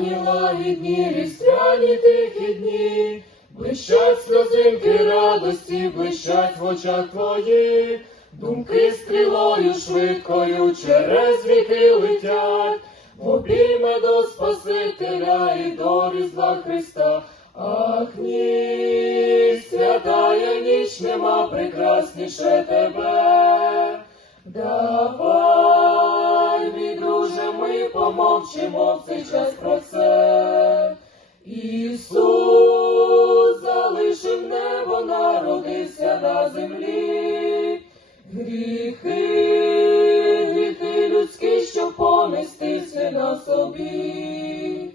різдвяні лагідні, різдвяні тихі дні, блищать сльозинки радості, блищать в очах твоїх, думки стрілою швидкою через віки летять, в обійме до Спасителя і до Різдва Христа. Ах, ні, святая ніч нема прекрасніше тебе. Давай, мій друже, ми помовчимо в цей час про це. Народився на землі. Гріхи, гріхи людські, що понестися на собі.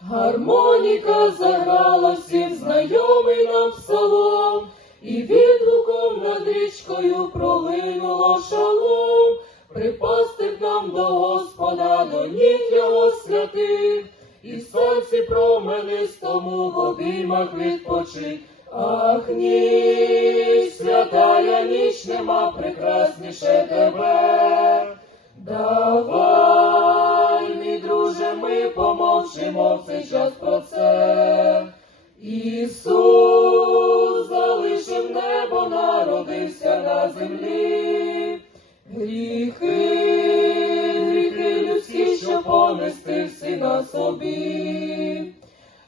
Гармоніка заграла всім знайомий нам псалом, і відгуком над річкою пролинуло шалом, припасти б нам до Господа, до ніг його святих, і сонці променистому в обіймах відпочить. Ах, ніч, святая ніч, нема прекрасніше тебе. Давай, мій друже, ми помовчимо в цей час про це. Ісус залишив небо, народився на землі. Гріхи, гріхи людські, що понести всі на собі.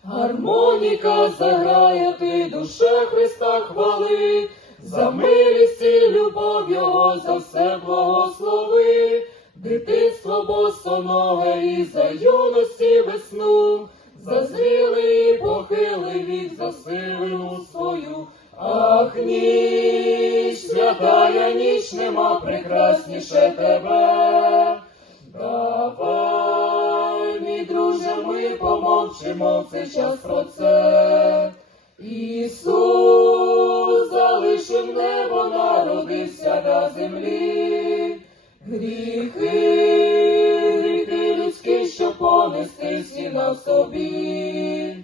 Гармоніка заграє ти душе Христа хвали, за милість і любов Його за все благослови, дитинство босоноге і за юності весну, за зрілий і похилий вік, за силину свою. Ах, ніч, святая ніч, нема прекрасніше тебе. Помовчимо цей час про це. Ісус залишив небо, народився на землі. Гріхи, гріхи людські, що понести всі на собі.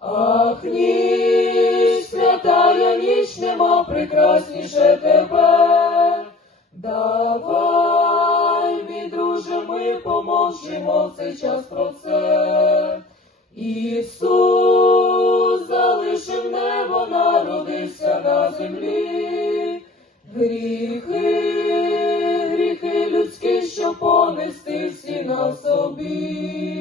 Ах, ніч, святая ніч, нема прекрасніше тебе. Давай, мій друже, ми помовчимо цей час про це. На землі. Гріхи, гріхи людські, що понести всі на собі.